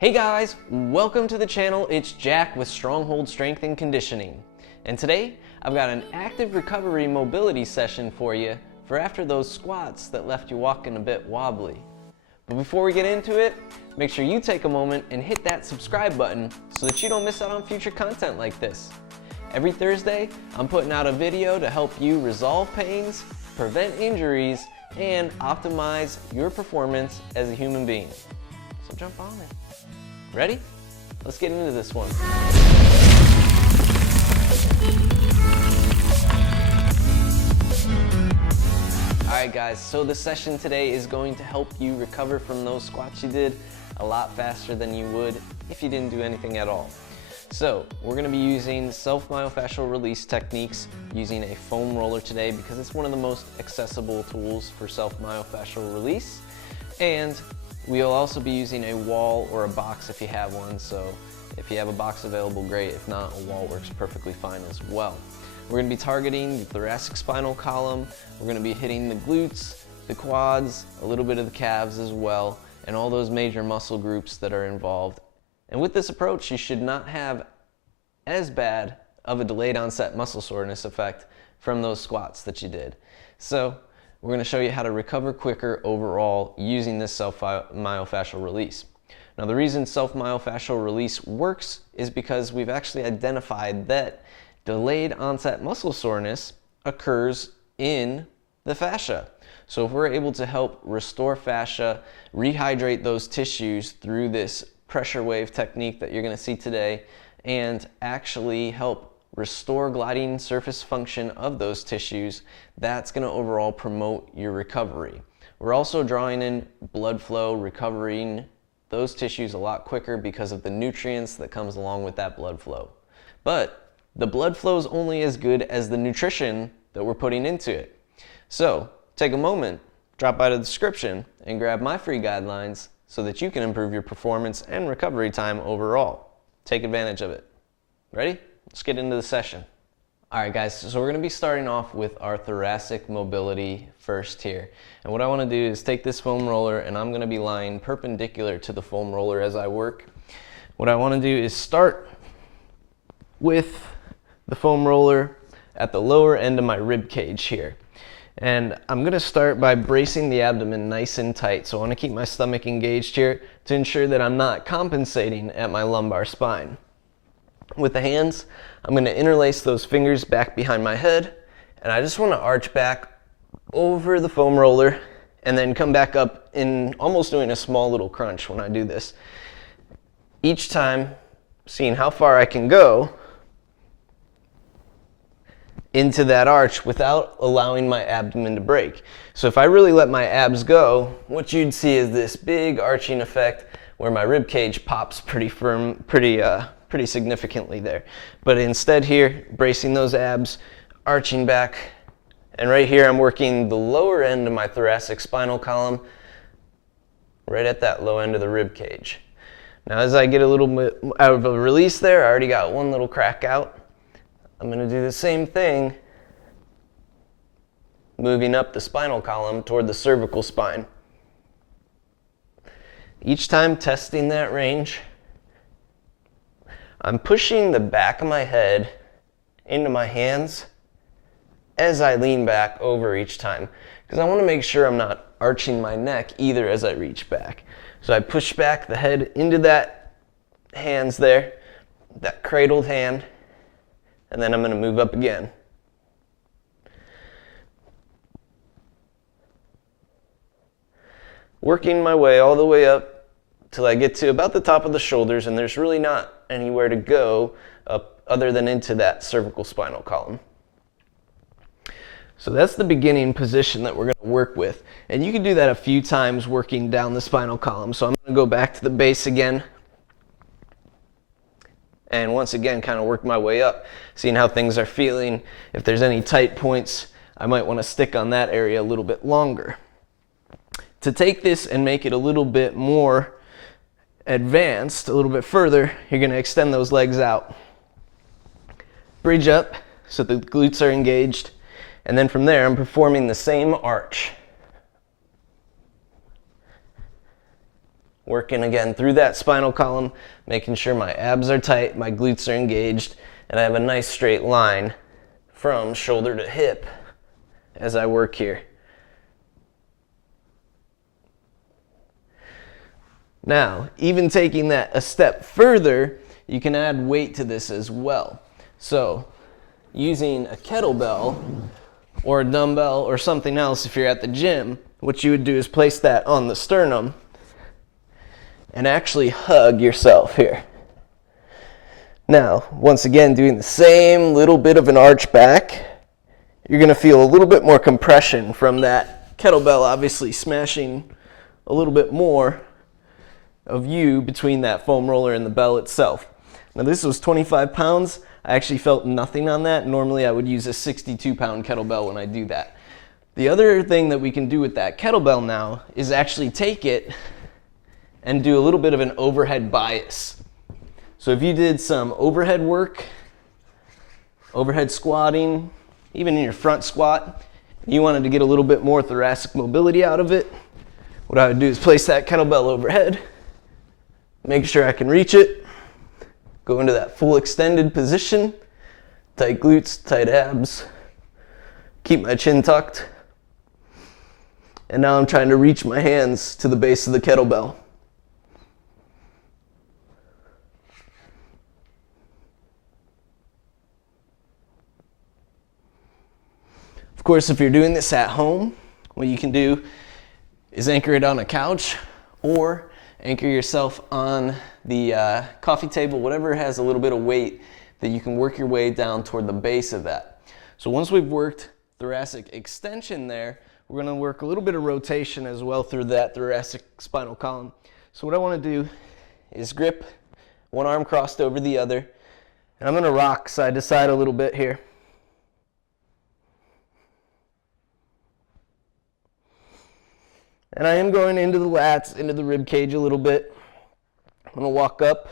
Hey guys, welcome to the channel. It's Jack with Stronghold Strength and Conditioning. And today, I've got an active recovery mobility session for you for after those squats that left you walking a bit wobbly. But before we get into it, make sure you take a moment and hit that subscribe button so that you don't miss out on future content like this. Every Thursday, I'm putting out a video to help you resolve pains, prevent injuries, and optimize your performance as a human being. So jump on it. Ready? Let's get into this one. Alright guys, so the session today is going to help you recover from those squats you did a lot faster than you would if you didn't do anything at all. So we're going to be using self-myofascial release techniques using a foam roller today because it's one of the most accessible tools for self-myofascial release. And we'll also be using a wall or a box if you have one, so if you have a box available, great. If not, a wall works perfectly fine as well. We're going to be targeting the thoracic spinal column. We're going to be hitting the glutes, the quads, a little bit of the calves as well, and all those major muscle groups that are involved. And with this approach, you should not have as bad of a delayed onset muscle soreness effect from those squats that you did. So we're going to show you how to recover quicker overall using this self-myofascial release. Now the reason self-myofascial release works is because we've actually identified that delayed onset muscle soreness occurs in the fascia. So if we're able to help restore fascia, rehydrate those tissues through this pressure wave technique that you're going to see today, and actually help restore gliding surface function of those tissues, that's going to overall promote your recovery. We're also drawing in blood flow, recovering those tissues a lot quicker because of the nutrients that comes along with that blood flow. But the blood flow is only as good as the nutrition that we're putting into it. So take a moment, drop by the description, and grab my free guidelines so that you can improve your performance and recovery time overall. Take advantage of it. Ready? Let's get into the session. Alright guys, so we're going to be starting off with our thoracic mobility first here. And what I want to do is take this foam roller and I'm going to be lying perpendicular to the foam roller as I work. What I want to do is start with the foam roller at the lower end of my rib cage here. And I'm going to start by bracing the abdomen nice and tight. So I want to keep my stomach engaged here to ensure that I'm not compensating at my lumbar spine. With the hands, I'm going to interlace those fingers back behind my head, and I just want to arch back over the foam roller and then come back up in almost doing a small little crunch when I do this. Each time, seeing how far I can go into that arch without allowing my abdomen to break. So if I really let my abs go, what you'd see is this big arching effect where my rib cage pops pretty firm, pretty significantly there. But instead here, bracing those abs, arching back, and right here I'm working the lower end of my thoracic spinal column, right at that low end of the rib cage. Now as I get a little bit out of a release there, I already got one little crack out. I'm going to do the same thing, moving up the spinal column toward the cervical spine. Each time testing that range, I'm pushing the back of my head into my hands as I lean back over each time, because I want to make sure I'm not arching my neck either as I reach back. So I push back the head into that hands there, that cradled hand, and then I'm going to move up again. Working my way all the way up till I get to about the top of the shoulders, and there's really not anywhere to go up other than into that cervical spinal column. So that's the beginning position that we're going to work with. And you can do that a few times working down the spinal column. So I'm going to go back to the base again. And once again, kind of work my way up, seeing how things are feeling. If there's any tight points, I might want to stick on that area a little bit longer. To take this and make it a little bit more advanced, a little bit further, you're going to extend those legs out. Bridge up so the glutes are engaged, and then from there I'm performing the same arch. working again through that spinal column, making sure my abs are tight, my glutes are engaged, and I have a nice straight line from shoulder to hip as I work here. Now, even taking that a step further, you can add weight to this as well. So, using a kettlebell or a dumbbell or something else if you're at the gym, what you would do is place that on the sternum and actually hug yourself here. Now, once again, doing the same little bit of an arch back, you're going to feel a little bit more compression from that kettlebell, obviously smashing a little bit more of you between that foam roller and the bell itself. Now this was 25 pounds. I actually felt nothing on that. Normally I would use a 62-pound kettlebell when I do that. The other thing that we can do with that kettlebell now is actually take it and do a little bit of an overhead bias. So if you did some overhead work, overhead squatting, even in your front squat, you wanted to get a little bit more thoracic mobility out of it, what I would do is place that kettlebell overhead, make sure I can reach it, go into that full extended position, tight glutes, tight abs, keep my chin tucked, and now I'm trying to reach my hands to the base of the kettlebell. Of course, if you're doing this at home, what you can do is anchor it on a couch or anchor yourself on the coffee table, whatever has a little bit of weight that you can work your way down toward the base of that. So once we've worked thoracic extension there, we're going to work a little bit of rotation as well through that thoracic spinal column. So what I want to do is grip one arm crossed over the other, and I'm going to rock side to side a little bit here. And I am going into the lats, into the rib cage a little bit. I'm going to walk up.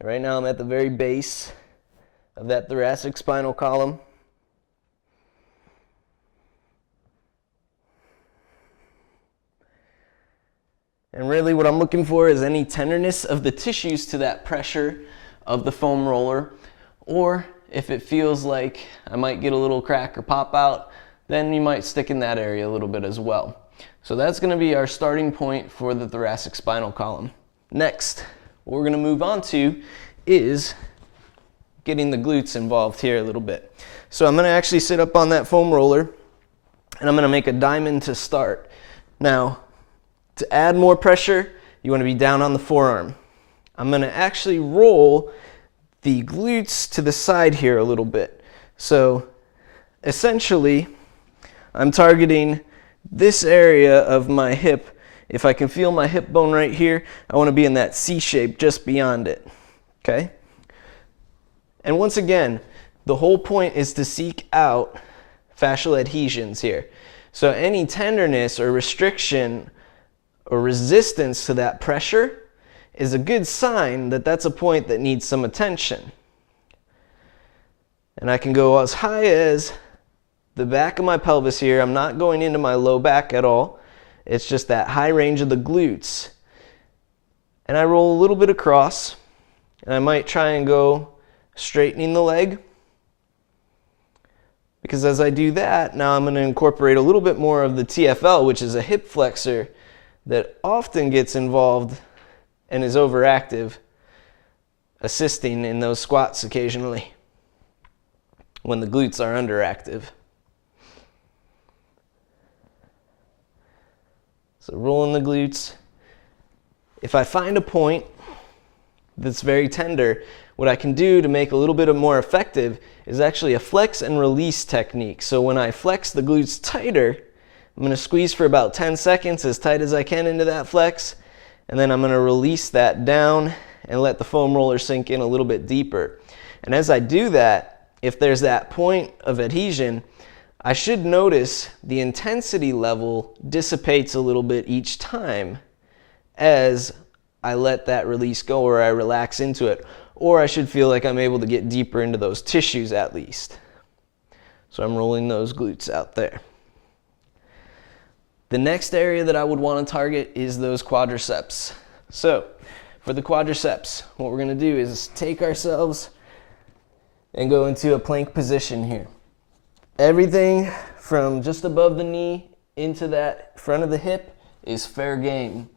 And right now I'm at the very base of that thoracic spinal column. And really what I'm looking for is any tenderness of the tissues to that pressure of the foam roller. Or if it feels like I might get a little crack or pop out, then you might stick in that area a little bit as well. So that's going to be our starting point for the thoracic spinal column. Next, what we're going to move on to is getting the glutes involved here a little bit. So I'm going to actually sit up on that foam roller and I'm going to make a diamond to start. Now, to add more pressure, you want to be down on the forearm. I'm going to actually roll the glutes to the side here a little bit. So essentially, I'm targeting this area of my hip. If I can feel my hip bone right here, I want to be in that C shape just beyond it. Okay? And once again, the whole point is to seek out fascial adhesions here. So any tenderness or restriction or resistance to that pressure is a good sign that that's a point that needs some attention. And I can go as high as the back of my pelvis here. I'm not going into my low back at all. It's just that high range of the glutes. And I roll a little bit across, and I might try and go straightening the leg. Because as I do that, now I'm going to incorporate a little bit more of the TFL, which is a hip flexor that often gets involved and is overactive, assisting in those squats occasionally when the glutes are underactive. So rolling the glutes. If I find a point that's very tender, what I can do to make a little bit more effective is actually a flex and release technique. So when I flex the glutes tighter, I'm going to squeeze for about 10 seconds as tight as I can into that flex, and then I'm going to release that down and let the foam roller sink in a little bit deeper. And as I do that, if there's that point of adhesion, I should notice the intensity level dissipates a little bit each time as I let that release go or I relax into it. Or I should feel like I'm able to get deeper into those tissues at least. So I'm rolling those glutes out there. The next area that I would want to target is those quadriceps. So for the quadriceps, what we're going to do is take ourselves and go into a plank position here. Everything from just above the knee into that front of the hip is fair game.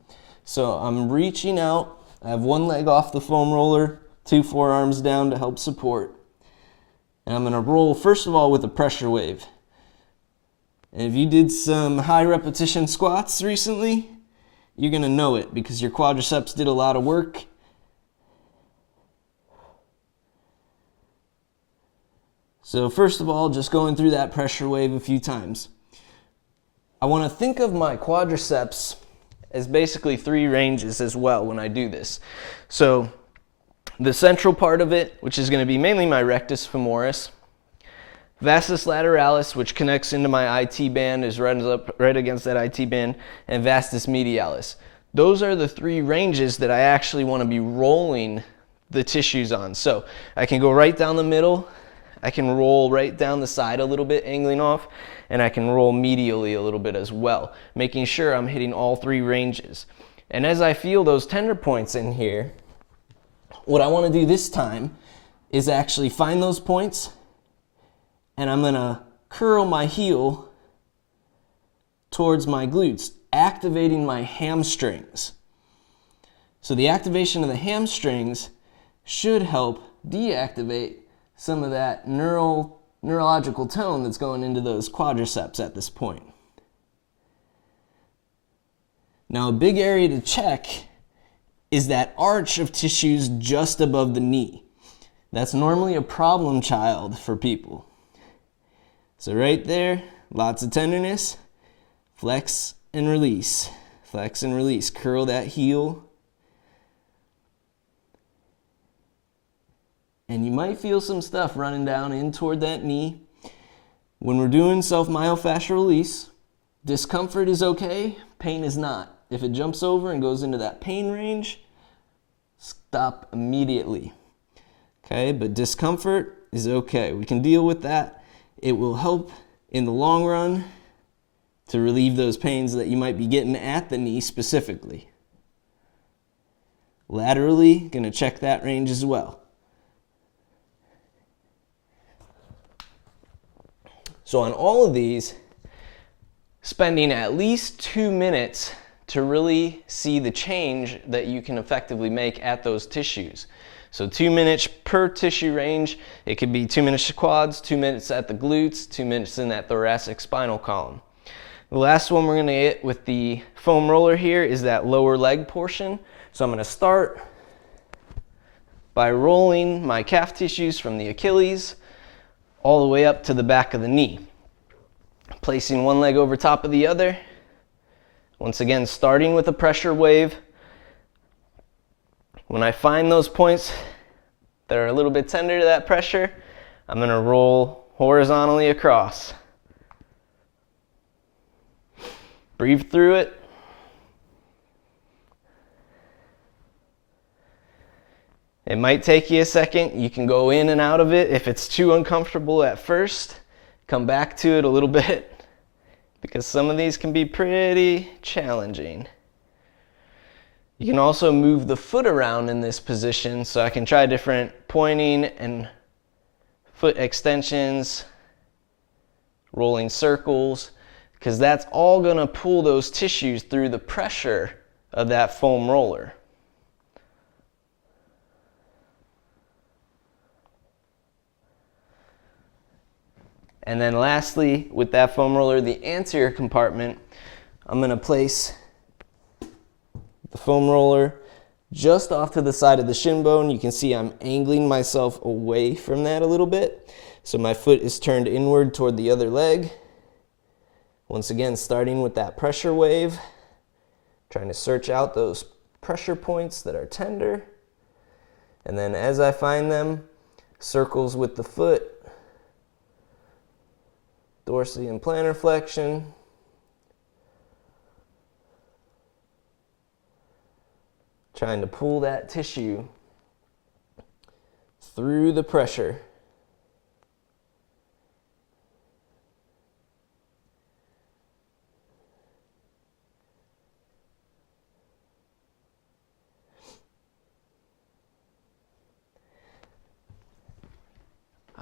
So I'm reaching out. I have one leg off the foam roller, 2 forearms down to help support. And I'm going to roll, first of all, with a pressure wave. And if you did some high repetition squats recently, you're going to know it because your quadriceps did a lot of work. So first of all, just going through that pressure wave a few times. I want to think of my quadriceps as basically 3 ranges as well when I do this. So the central part of it, which is going to be mainly my rectus femoris, vastus lateralis, which connects into my IT band, is right against that IT band, and vastus medialis. Those are the 3 ranges that I actually want to be rolling the tissues on. So I can go right down the middle, I can roll right down the side a little bit, angling off, and I can roll medially a little bit as well, making sure I'm hitting all 3 ranges. And as I feel those tender points in here, what I want to do this time is actually find those points, and I'm going to curl my heel towards my glutes, activating my hamstrings. So the activation of the hamstrings should help deactivate some of that neurological tone that's going into those quadriceps at this point. Now, a big area to check is that arch of tissues just above the knee. That's normally a problem child for people. So right there, lots of tenderness, flex and release, flex and release, curl that heel. And you might feel some stuff running down in toward that knee. When we're doing self-myofascial release, discomfort is okay, pain is not. If it jumps over and goes into that pain range, stop immediately. Okay, but discomfort is okay. We can deal with that. It will help in the long run to relieve those pains that you might be getting at the knee specifically. Laterally, gonna check that range as well. So on all of these, spending at least 2 minutes to really see the change that you can effectively make at those tissues. So 2 minutes per tissue range. It could be 2 minutes to quads, 2 minutes at the glutes, 2 minutes in that thoracic spinal column. The last one we're going to get with the foam roller here is that lower leg portion. So I'm going to start by rolling my calf tissues from the Achilles all the way up to the back of the knee. Placing one leg over top of the other. Once again, starting with a pressure wave. When I find those points that are a little bit tender to that pressure, I'm going to roll horizontally across. Breathe through it. It might take you a second. You can go in and out of it. If it's too uncomfortable at first, come back to it a little bit because some of these can be pretty challenging. You can also move the foot around in this position, so I can try different pointing and foot extensions, rolling circles, because that's all going to pull those tissues through the pressure of that foam roller. And then lastly, with that foam roller, the anterior compartment, I'm going to place the foam roller just off to the side of the shin bone. You can see I'm angling myself away from that a little bit. So my foot is turned inward toward the other leg. Once again, starting with that pressure wave, trying to search out those pressure points that are tender. And then as I find them, circles with the foot, dorsal and plantar flexion. Trying to pull that tissue through the pressure.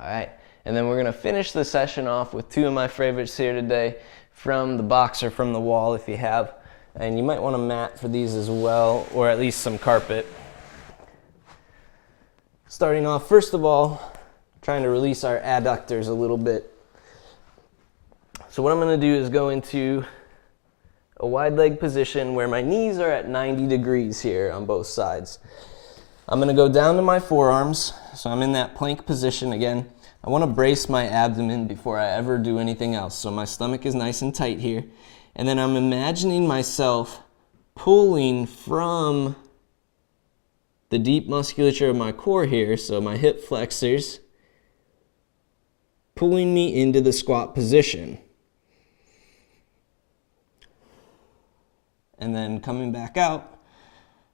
All right, and then we're gonna finish the session off with two of my favorites here today, from the box or from the wall if you have. And you might want a mat for these as well, or at least some carpet. Starting off, first of all, trying to release our adductors a little bit. So what I'm gonna do is go into a wide leg position where my knees are at 90 degrees here on both sides. I'm gonna go down to my forearms, so I'm in that plank position again. I wanna brace my abdomen before I ever do anything else, so my stomach is nice and tight here. And then I'm imagining myself pulling from the deep musculature of my core here, so my hip flexors, pulling me into the squat position. And then coming back out,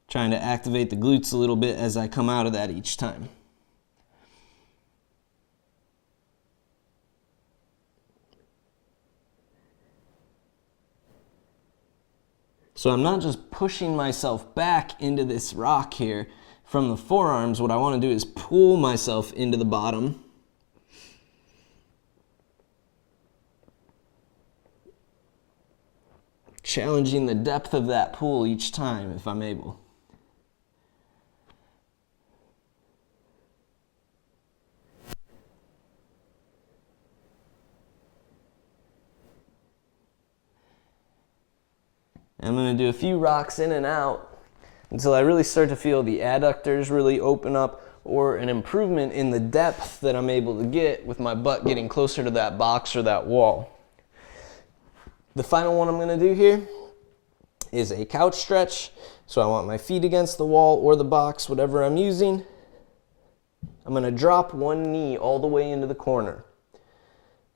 trying to activate the glutes a little bit as I come out of that each time. So I'm not just pushing myself back into this rock here from the forearms. What I want to do is pull myself into the bottom. Challenging the depth of that pull each time if I'm able. I'm going to do a few rocks in and out until I really start to feel the adductors really open up, or an improvement in the depth that I'm able to get with my butt getting closer to that box or that wall. The final one I'm going to do here is a couch stretch. So I want my feet against the wall or the box, whatever I'm using. I'm going to drop one knee all the way into the corner.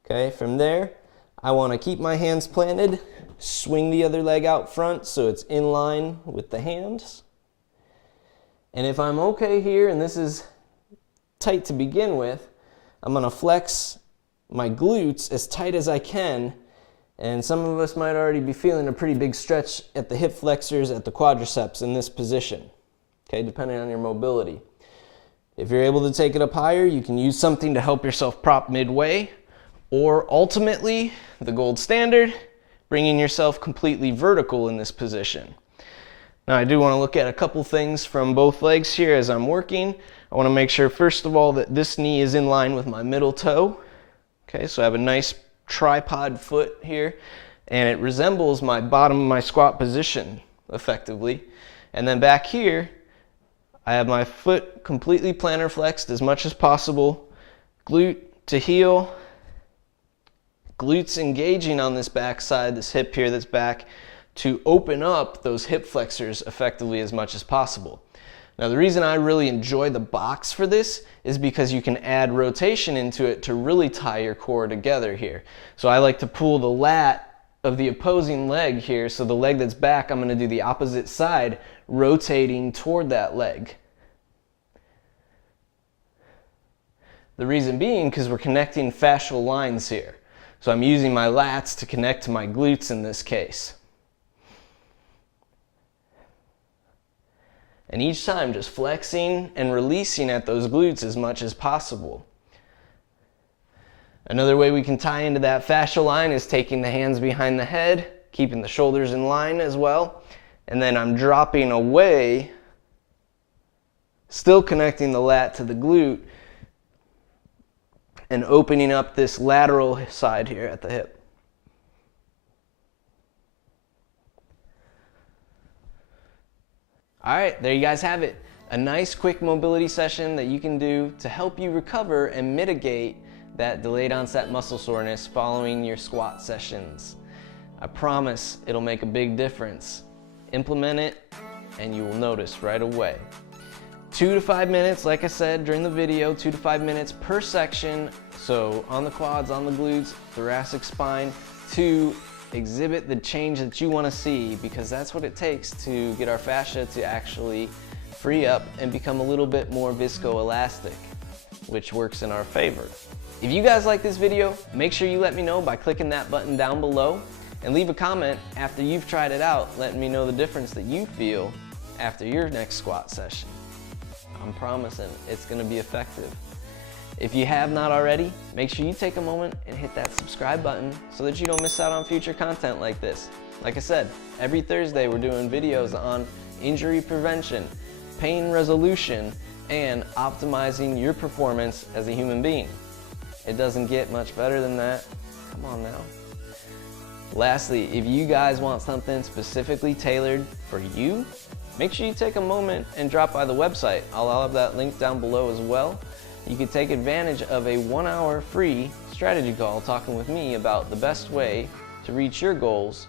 Okay, from there, I want to keep my hands planted, swing the other leg out front so it's in line with the hands. And if I'm okay here, and this is tight to begin with, I'm going to flex my glutes as tight as I can. And some of us might already be feeling a pretty big stretch at the hip flexors, at the quadriceps in this position, okay, depending on your mobility. If you're able to take it up higher, you can use something to help yourself prop midway, or ultimately, the gold standard, bringing yourself completely vertical in this position. Now I do want to look at a couple things from both legs here as I'm working. I want to make sure, first of all, that this knee is in line with my middle toe. Okay, so I have a nice tripod foot here, and it resembles my bottom of my squat position effectively. And then back here, I have my foot completely plantar flexed as much as possible, glute to heel, glutes engaging on this back side, this hip here that's back, to open up those hip flexors effectively as much as possible. Now the reason I really enjoy the box for this is because you can add rotation into it to really tie your core together here. So I like to pull the lat of the opposing leg here, so the leg that's back, I'm going to do the opposite side, rotating toward that leg. The reason being because we're connecting fascial lines here. So I'm using my lats to connect to my glutes in this case. And each time just flexing and releasing at those glutes as much as possible. Another way we can tie into that fascial line is taking the hands behind the head, keeping the shoulders in line as well. And then I'm dropping away, still connecting the lat to the glute, and opening up this lateral side here at the hip. All right, there you guys have it. A nice quick mobility session that you can do to help you recover and mitigate that delayed onset muscle soreness following your squat sessions. I promise it'll make a big difference. Implement it and you will notice right away. 2 to 5 minutes, like I said during the video, 2 to 5 minutes per section. So on the quads, on the glutes, thoracic spine, to exhibit the change that you want to see, because that's what it takes to get our fascia to actually free up and become a little bit more viscoelastic, which works in our favor. If you guys like this video, make sure you let me know by clicking that button down below, and leave a comment after you've tried it out, letting me know the difference that you feel after your next squat session. I'm promising it's going to be effective. If you have not already, make sure you take a moment and hit that subscribe button so that you don't miss out on future content like this. Like I said, every Thursday we're doing videos on injury prevention, pain resolution, and optimizing your performance as a human being. It doesn't get much better than that. Come on now. Lastly, if you guys want something specifically tailored for you, make sure you take a moment and drop by the website. I'll have that link down below as well. You can take advantage of a 1-hour free strategy call talking with me about the best way to reach your goals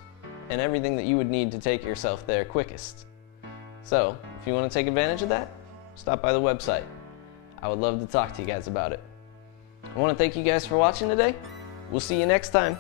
and everything that you would need to take yourself there quickest. So, if you want to take advantage of that, stop by the website. I would love to talk to you guys about it. I want to thank you guys for watching today. We'll see you next time.